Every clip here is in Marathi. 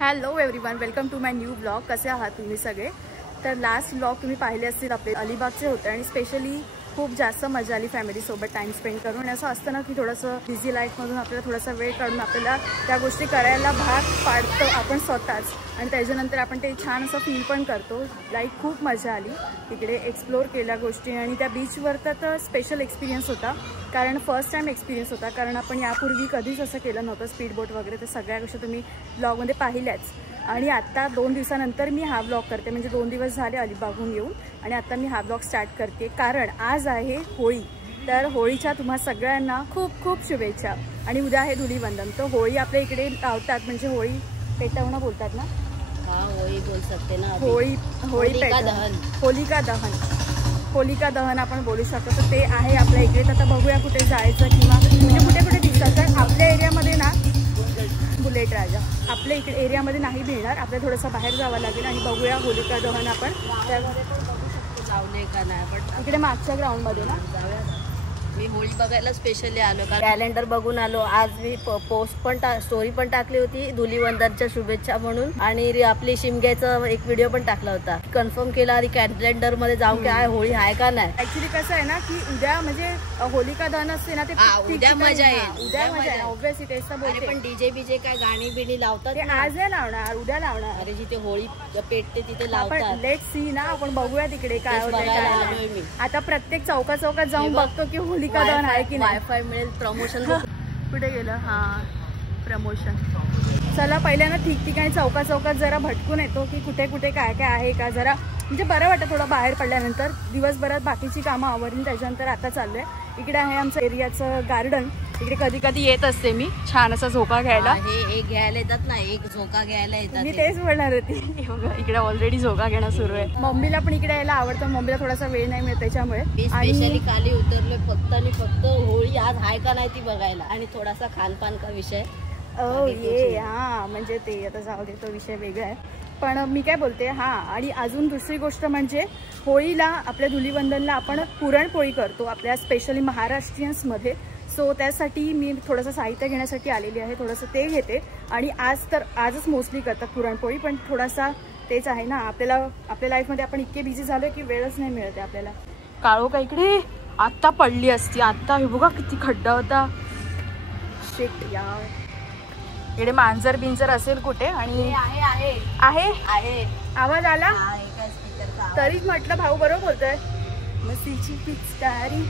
Hello everyone, welcome to my new blog. कसे आहात तुम्ही सगळे? तर लास्ट ब्लॉग तुम्ही पाहिले असतील आपले अलिबागचे होते आणि स्पेशली खूप जास्त मजा आली फॅमिलीसोबत टाईम स्पेंड करून. असं असतं ना की थोडंसं बिझी लाईफमधून आपल्याला थोडासा वेळ काढून आपल्याला त्या गोष्टी करायला भाग पाडतो आपण स्वतःच आणि त्याच्यानंतर आपण ते छान असं फील पण करतो. लाईक खूप मजा आली तिकडे एक्सप्लोर केल्या गोष्टी आणि त्या बीचवर तर स्पेशल एक्सपिरियन्स होता. कारण फर्स्ट टाईम एक्सपिरियन्स होता, कारण आपण यापूर्वी कधीच असं केलं नव्हतं. स्पीड बोट वगैरे तर सगळ्या गोष्टी तुम्ही ब्लॉगमध्ये पाहिल्याच. आणि आत्ता 2 दिवसानंतर मी हा ब्लॉग करते, म्हणजे 2 दिवस झाले अलिबागहून येऊन आणि आत्ता मी हा ब्लॉग स्टार्ट करते कारण आज आहे होळी. तर होळीच्या तुम्हा सगळ्यांना खूप खूप शुभेच्छा. आणि उद्या आहे धुलीवंदन. तर होळी आपल्या इकडे लावतात, म्हणजे होळी पेटवणं बोलतात ना? हाँ, होळी बोल सकते ना. होळी पेटवणं, होलिका दहन आपण बोलू शकतो. तर ते आहे आपल्या इकडे. तर आता बघूया कुठे जायचं किंवा म्हणजे कुठे कुठे दिसतात. तर आपल्या एरियामध्ये ना बुलेट राजा आपल्या इकडे एरियामध्ये नाही मिळणार, आपल्याला थोडंसं बाहेर जावं लागेल आणि बघूया होलिका दहन आपण त्यामध्ये पण बघू शकतो. जाऊन का नाही पण इकडे मागच्या ग्राउंडमध्ये ना जाऊया. मी होळी बघायला स्पेशली आलो, कॅलेंडर बघून आलो. आज मी पोस्ट पण स्टोरी पण टाकली होती धुलीवंदनच्या शुभेच्छा म्हणून, आणि आपली शिमग्याचा एक व्हिडिओ पण टाकला होता. कन्फर्म केला आणि कॅलेंडर मध्ये जाऊ काय होळी आहे का नाही. ऍक्च्युली कसं आहे ना की उद्या म्हणजे होलिका दहन असते ना, ते उद्या मजा येईल. उद्या मजा आहे ऑब्व्हियसली, तेच तर बोलते. पण डीजे बीजे काय गाणी बिणी लावतात ते आज नाही लावणार, उद्या लावणार. अरे जिथे होळी पेटते तिथे लावतात. लेट सी ना, आपण बघूया तिकडे काय होतं. आता प्रत्येक चौकात जाऊन बघतो की होलिका दहन आहे की नाही. वायफाय मिळेल. प्रमोशन कुठे गेलं? हां, प्रमोशन. चला पहिल्यांदा ठिकठिकाणी चौकात जरा भटकून येतो की कुठे कुठे काय काय आहे का, जरा म्हणजे बरं वाटतं थोडं बाहेर पडल्यानंतर. दिवसभरात बाकीची कामं आवरली त्याच्यानंतर आता चाललंय. इकडे आहे आमचं एरियाचं गार्डन. इकडे कधी कधी येत असते मी छान असा झोका घ्यायला. हे एक घ्यायला येतात ना, एक झोका घ्यायला येतात. मी तेच बोलणार होती. इकडे ऑलरेडी झोका घेणं सुरू आहे. मम्मीला पण इकडे यायला आवडतं. मम्मीला थोडासा वेळ नाही मिळत त्याच्यामुळे. स्पेशली खाली उतरलोय फक्त आणि फक्त होळी आज आहे का नाही ती बघायला आणि थोडासा खानपान का विषय. ये हा, म्हणजे ते आता जाऊ दे, तो विषय वेगळा आहे. पण मी काय बोलते, हां, आणि अजून दुसरी गोष्ट म्हणजे होळीला आपल्या धुलीवंदनला आपण पुरणपोळी करतो आपल्या स्पेशली महाराष्ट्रीयन्समध्ये. सो त्यासाठी मी थोडंसं साहित्य घेण्यासाठी आलेली आहे, थोडंसं ते घेते. आणि आजच मोस्टली करतात पुरणपोळी, पण थोडासा तेच आहे ना, आपल्या लाईफमध्ये आपण इतके बिझी झालो की वेळच नाही मिळते आपल्याला. काळो का इकडे आत्ता पडली असती. आत्ता हे बघा किती खड्डा होता. शिट यार. इकडे मांजर बिंजर असेल कुठे. आणि आहे आवाज आला तरीच म्हटलं भाऊ बरोबर बोलतोय. मस्तीची पिचकारी.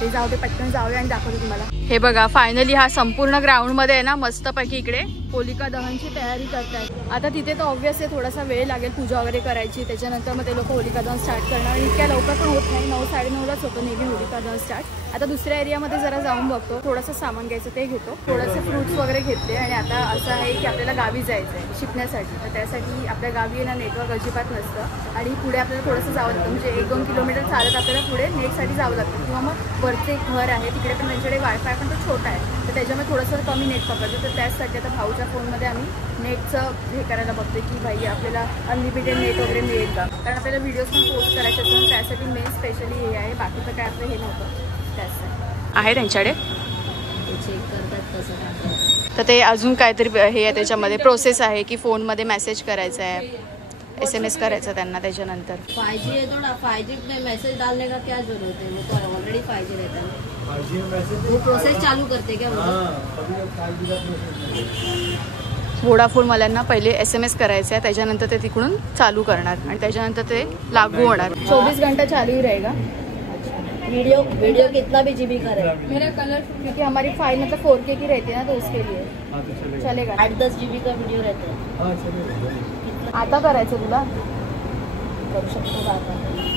ते जाऊ दे, पटकन जाऊया आणि दाखवते तुम्हाला. हे बघा फायनली हा संपूर्ण ग्राउंड मध्ये आहे ना, मस्तपैकी इकडे होलिका दहनची तयारी करतायत. आता तिथे तर ऑब्व्हियसली थोडासा वेळ लागेल पूजा वगैरे करायची, त्याच्यानंतर मग ते लोक होलिका दहन स्टार्ट करणार. आणि इतक्या लवकर पण होत नाही, 9 साडेनऊलाच होतं नेहमी होलिका दहन स्टार्ट. आता दुसऱ्या एरियामध्ये जरा जाऊन बघतो, थोडंसं सामान घ्यायचं ते घेतो, थोडेसे फ्रुट्स वगैरे घेतले. आणि आता असं आहे की आपल्याला गावी जायचं आहे शिकण्यासाठी. तर त्यासाठी आपल्या गावी ना नेटवर्क अजिबात नसतं आणि पुढे आपल्याला थोडंसं जावं लागतं, म्हणजे 1-2 किलोमीटर चालत आपल्याला पुढे नेटसाठी जावं लागतं. किंवा मग वरचे एक घर आहे तिकडे पण त्यांच्याकडे वायफाय पण तो छोटा आहे, तर त्याच्यामुळे थोडंसं कमी नेट पकडतो. तर त्याचसाठी आता भाऊच्या फोनमध्ये आम्ही नेटचं हे करायला बघतो की भाई आपल्याला अनलिमिटेड नेट वगैरे मिळेल का, कारण आपल्याला व्हिडिओज पण पोस्ट करायचे असतात. त्यासाठी मेन स्पेशली हे आहे, बाकीचं काय आपलं हे नव्हतं. त्यासाठी आहे त्यांच्याकडे चेक करतात तसं. तर ते अजून काहीतरी हे आहे त्याच्यामध्ये प्रोसेस आहे की फोनमध्ये मेसेज करायचा आहे, SMS करायचा त्यांना. त्याच्यानंतर 5G है, थोड़ा 5G में मैसेज डालने का क्या जरूरत है? वो तो ऑलरेडी 5G रहता है. वो प्रोसेस चालू करते क्या? वोडाफोन वाल्यांना पहिले SMS करायचं आहे, त्याच्यानंतर ते तिकडून चालू करणार आणि त्याच्यानंतर ते लागू होणार. 24 घंटा चालू ही रहेगा. वीडियो कितना भी GB का रहे मेरा कलर, क्योंकि हमारी फाइल मतलब 4K की रहती है ना, तो उसके लिए चलेगा. 8-10 GB का वीडियो रहता है. आता करायचं तुला करू शकतो का आता?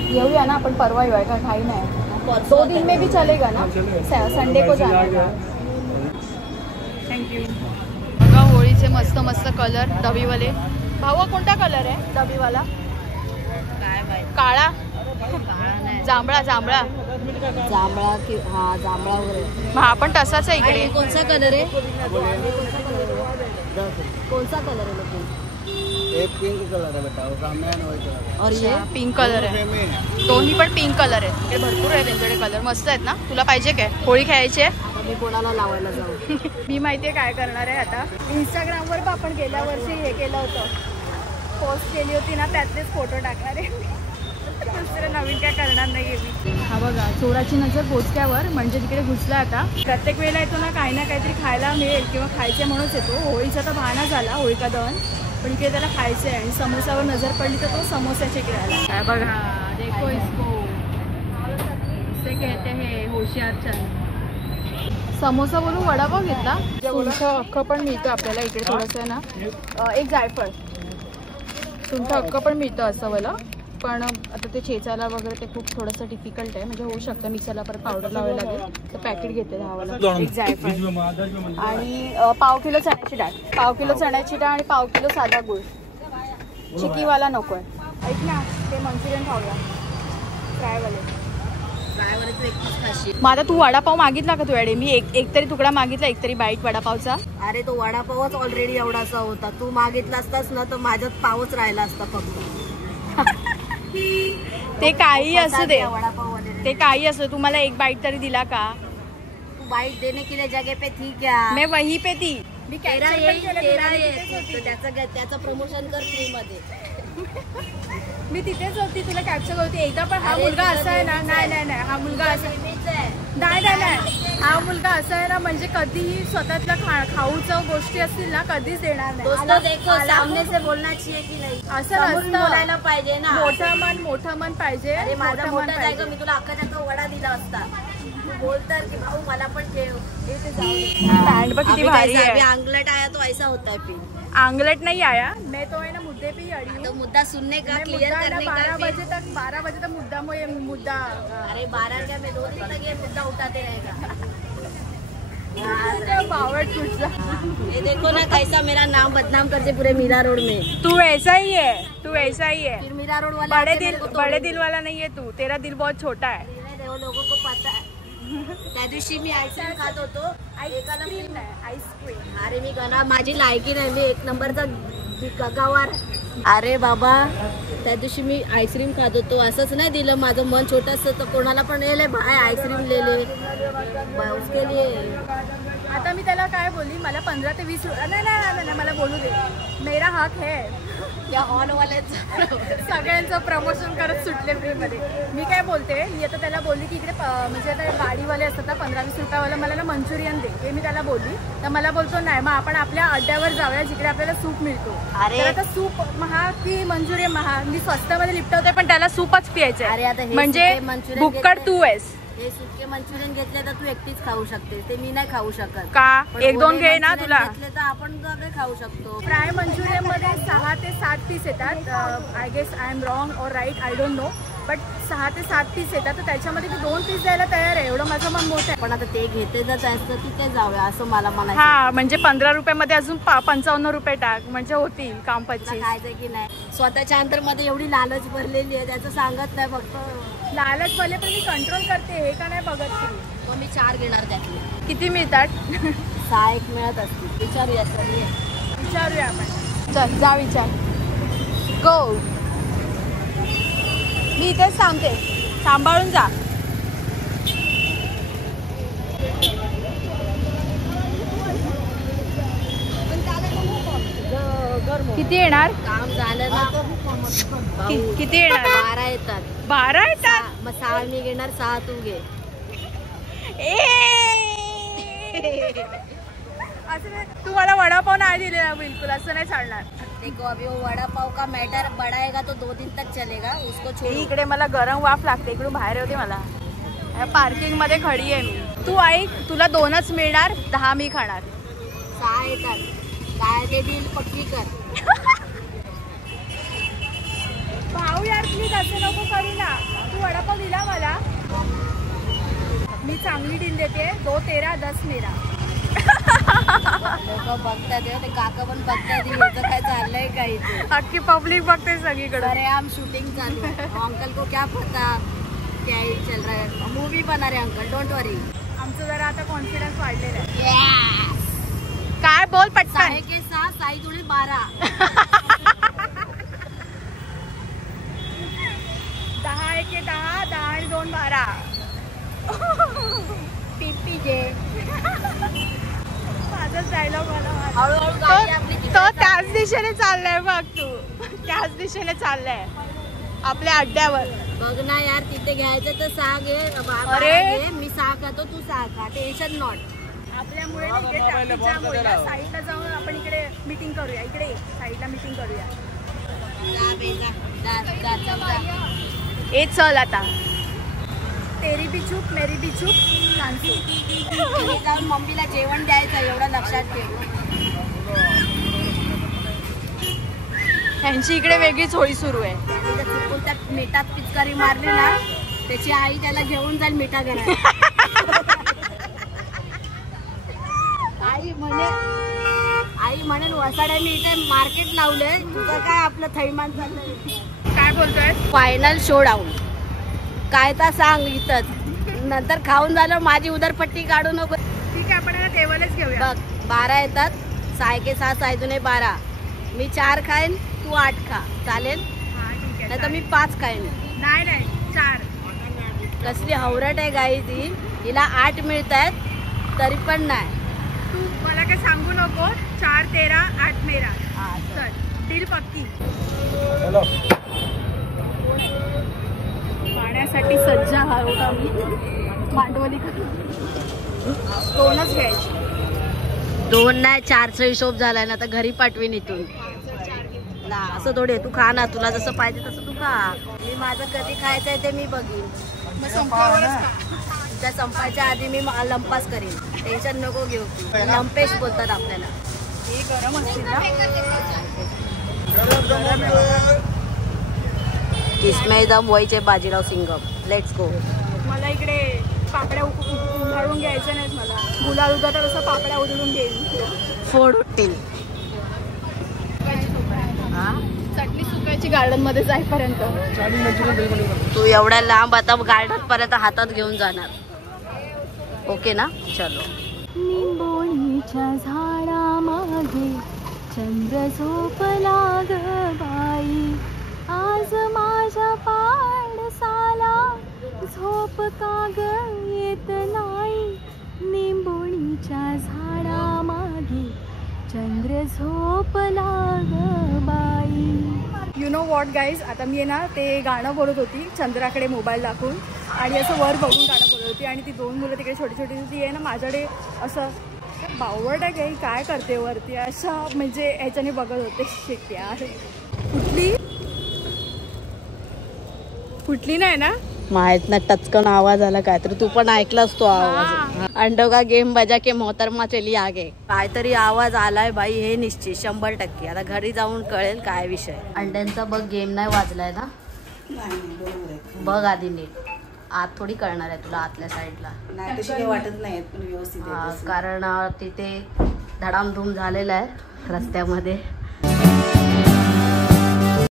येऊया ना आपण, परवा येऊया का, काही नाही. 2 दिन में भी चलेगा ना, संडे को जाना था. थँक्यू. बघा होळीचे मस्त मस्त कलर डबीवाले. भाऊ कोणता कलर आहे डबीवाला? काय माहिती. काळा, जांभळा की हा जांभळा वगैरे. हा पण तसाच आहे इकडे. कोणता कलर आहे? कोणता कलर आहे? एक पिंक कलर है बेटा, और ये पिंक कलर है. दोन्ही पण पिंक कलर आहे. इकडे भरपूर आहे त्यांच्याकडे कलर, मस्त आहेत ना. तुला पाहिजे काय? होळी खेळायची आहे? मी कोणाला लावायला जाऊ. मी माहितीये काय करणार आहे आता. इंस्टाग्रामवर पण आपण गेल्या वर्षी हे केलं होतं, पोस्ट केली होती ना, त्यातलेच फोटो टाकणार आहे. दुसरं नवीन काय करणार नाहीये मी. हा बघा, चोराची नजर पोचक्यावर, म्हणजे तिकडे घुसला आता. प्रत्येक वेळेला येतो ना, काही ना काहीतरी खायला मिळेल किंवा खायचे म्हणूनच येतो. होळीचा तर बहाणा झाला, होळिका दहन, पण इकडे त्याला खायचं आहे. आणि समोसावर नजर पडली तर तो समोसाच्या इकडे आला. काय बघा, देखो इसको से कहते हैं होशियार चंद. समोसा बोलून वडापाव घेतला. तुमचं हक्क पण मिळतं आपल्याला इकडे थोडंसं ना. एक जायफळ, तुमचं हक्क पण मिळतं असं वाला. पण आता ते चेचायला वगैरे ते खूप थोडंसं डिफिकल्ट आहे. म्हणजे होऊ शकतं मिक्सरला परत पावडर लावायला लागेल. तर पॅकेट घेते 10 वाला. एक जायफळ आणि पाव किलो चण्याची डाळ, पाव किलो चण्याची डाळ आणि पाव किलो साधा गुळ. चिकीवाला नको आहे. ऐक ना, ते मंचुरियन खाऊया फ्रायवाले. मग आता तू वडापाव मागितला का तुझ्याकडे? मी एक तरी तुकडा मागितला, एक तरी बाईट वडापावचा. अरे तो वडापावच ऑलरेडी एवढासा होता. तू मागितला असतास ना तर माझ्यात पावच राहिला असता फक्त. ते काही असू दे, वडापाव वगैरे ते काही असू. तू मला एक बाईट तरी दिला का? तू बाईट देने के लिए जगह पे थी क्या? मैं वही पे थी. मी त्याचं प्रमोशन कर फ्री मध्ये. मी तिथेच होती, तुला कॅप्चर होती एकदा. पण हा मुलगा असा आहे ना, नाही हा मुलगा असा नाही, हा मुलगा असा आहे ना, म्हणजे कधीही स्वतःतल्या खाऊचं गोष्टी असतील ना, कधीच देणार नाही. सामने से बोलना चाहिए की नाही, असं बोलायला पाहिजे ना. मोठं मन पाहिजे. अरे माझा मोठा जायगा, मी तुला अख्खाचा वडा दिला असता. बोलतात की भाऊ मला पण ठेव. पॅन्ट बघ किती भारी आहे. अंगलट आया तो ऐसा होता है. फिर आंगलट नहीं आया, मैं तो है ना मुद्दे पे ही अड़ी हूँ. तो मुद्दा सुनने का, क्लियर करने का. 12 बजे तक मुद्दा. अरे 12 क्या, मैं 2 दिन तक ये मुद्दा उठाते रहेगा. ये देखो ना कैसा मेरा नाम बदनाम करते पूरे मीरा रोड में. तू ऐसा ही है, तू ऐसा ही है. फिर मीरा रोड वाले बड़े दिल वाला नहीं है तू. तेरा दिल बहुत छोटा है. वो लोगों को पता है. त्या दिवशी मी आईस्क्रीम खात होतो. आईस्क्रीम. अरे मी गणा, माझी लायकी नाही, मी 1 नंबरचा गवार. अरे बाबा, त्या दिवशी मी आईस्क्रीम खात होतो. असंच नाही दिलं, माझं मन छोटस तर कोणाला पण ले भाई आईस्क्रीम ले उसके लिए. आता मी त्याला काय बोलली, मला 15 ते 20 नाही मला बोलू दे. मेरा हक है. या हॉलवाल्याचं सगळ्यांचं प्रमोशन करत सुटले फ्रीमध्ये. मी काय बोलते, मी आता त्याला बोलली की इकडे म्हणजे आता गाडीवाले असतात ना 15-20 रुपयावाला, मला ना मंचुरियन दे. हे मी त्याला बोलली. तर मला बोलतो नाही, मग आपण आपल्या अड्ड्यावर जाऊया जिकडे आपल्याला सूप मिळतो. अरे आता सूप महाग की मंचुरियन महाग? मी स्वस्तामध्ये लिपटवते, पण त्याला सूपच पियायचं. अरे आता म्हणजे बुक्कड तू आहेस. हे सुके मंचुरियन घेतले तर तू एकटीच खाऊ शकते, ते मी नाही खाऊ शकत का? 1-2 घे ना तुला. घेतले तर आपण सगळे खाऊ शकतो. फ्राय मंचुरियन मध्ये 6 ते 7 पीस येतात. I guess I am wrong or right, I don't know, but 6 ते 7 पीस येतात. तर त्याच्यामध्ये तू 2 पीस द्यायला तयार आहे, एवढं माझं मन मोठं आहे. पण आता ते घेते तर जास्त तिथे जाऊया असं मला म्हणायचं. हा, म्हणजे 15 रुपयामध्ये अजून 55 रुपये टाक, म्हणजे होतील काम 25. खायचं की नाही. स्वतःच्या अंतर मध्ये एवढी लालच भरलेली आहे, त्याचं सांगत नाही. फक्त लालच भरले, पण मी कंट्रोल करते. हे का नाही बघत की. तो मी 4 घेणार त्यातले. किती मिळतात? 6 मिळत असतील. विचारूया आपण. चल जा विचार. गो. मी इथेच सांगते, सांभाळून जा. किती येणार? काम झालं ना. किती येणार? 12 येतात. 12 येतात? मग 6 मी घेणार, 6 तू घे. तू मला वडापाव नाही दिलेला बिलकुल, असं नाही चालणार. देखो अभी वो वड़ा पाव का मैटर बढ़ाएगा तो 2 दिन तक चलेगा, उसको छोड़. इकडे मला गरम वाफ लागते, इकडून बाहेर होते मला. पार्किंग मध्ये खडी आहे मी. तू ऐक, तुला 2च मिळणार, 10 मी खाणार. 6 येतात. काय ते डील पक्की कर. भाऊ यार प्लीज असं नको करू ना. तू वडापाव दिला मला, मी चांगली डील देते. 2 13 10 मेरा. लोक बघतात, ते काका पण बघतात इथं काय चाललंय का इथे. अख्खी पब्लिक बघते सगळीकडे. अरे आम शूटिंग चालू है. अंकल को क्या पता क्या ही चल रहा है. मूवी बना रहे अंकल, डोंट वरी. आमचं जरा आता कॉन्फिडन्स वाढलेला आहे. काय बोल पटकन. 6 के 6 साई थोडी 12. 10 1 10 10 आणि 2 12. पीजे. माझाच डायलॉग हळूहळू गाडी आपली तो त्याच दिशेने चाललाय बघ, तू त्याच दिशेने चाललाय आपल्या अड्ड्यावर. बघ ना यार, तिथे घ्यायचं तर सहा घे. अरे. मी सहा खातो, तू सहा खा. Tension not. आपल्यामुळे साईडला जाऊन आपण इकडे मीटिंग करूया. इकडे साईडला मीटिंग करूया. ए चल आता. तेरी बी चूप मेरी बी चूप सांगतो. जाऊन मम्मीला जेवण द्यायचं एवढं लक्षात ठेव. त्यांची इकडे वेगळीच होळी सुरू आहे. त्याने जर चुकून त्या मिठात पिचकारी मारली ना, त्याची आई त्याला घेऊन जाईल मिठा घेणार. आई म्हणेल वसाड्या मी इथे मार्केट लावलंय, तुझं काय आपलं थैमान चाललंय. काय बोलतोय? Final show down. काय तर सांग इथंच, नंतर खाऊन झालं माझी उदरपट्टी काढू नको. ठीक आहे, आपण टेबलच घेऊया. बघ 12 येतात, 6 के 6 6 दुने 12. मी 4 खाईन, तू 8 खा. चालेल? हा ठीक आहे. नाही तर मी 5 खाईन. नाही 4. कसली हवरट आहे गाई ती. हिला 8 मिळत आहेत तरी पण नाही. तू मला काय सांगू नको. 4 13 8 मेरा. चल डील पक्की. पाण्यासाठी सज्ज आहोत आम्ही. भांडवली 2च घ्यायची. 2 नाही 4चा हिशोब झालाय ना, तर घरी पाठवीन इथून. असं थोडे तू खा ना, तुला जसं पाहिजे तसं तू खा. मी माझं कधी खायचंय ते मी बघीन. मग संपल्यावरच खा. त्या संपायच्या आधी मी लंपास करीन. टेन्शन नको घेऊ. लंपेश बोलतात आपल्याला. हे गरम असतील ना. किसमे दम वयचे बाजीराव सिंगम. Let's go. मला इकडे पापड्या उधळून घ्यायच्या नाहीत. मला गुलाल उदा तर असं पापड्या उधळून घेईन. फोड उठतील. चटणी सुकायची गार्डन मध्ये जाईपर्यंत. तू एवढ्या लांब आता गार्डन पर्यंत हातात घेऊन जाणार. ओके ना? चलो. निंबोणीच्या झाडा मागे चंद्र झोपला ग बाई. आज माझ्या पाडसाला झोप का ग येत नाही. निंबोणीच्या झाडा मागे चंद्र झोपला ग बाई. यु नो वॉट गाईज, आता मी आहे ना ते गाणं बोलत होती चंद्राकडे मोबाईल दाखवून आणि असं वर बघून गाणं बोलत होती. आणि ती 2 मुलं तिकडे छोटी छोटी ती आहे ना माझ्याकडे असं बावड आहे काय करते वरती अशा म्हणजे ह्याच्याने बघत होते. शिक यार. कुठली नाही ना माहित ना, टचकन आवाज आला काय तर तू पण ऐकलास तो आवाज. अंडो का गेम बजा के मोहतरमा चली आगे. काहीतरी आवाज आलाय बाई, हे निश्चित 100%. आता घरी जाऊन कळेल काय विषय. अंड्यांचा बघ गेम नाही वाजलाय ना. बघ आधी नीट. आत थोडी कळणार आहे तुला आतल्या साईडला. वाटत नाही पण व्यवस्थित. कारण तिथे धडामधूम झालेला आहे रस्त्यामध्ये.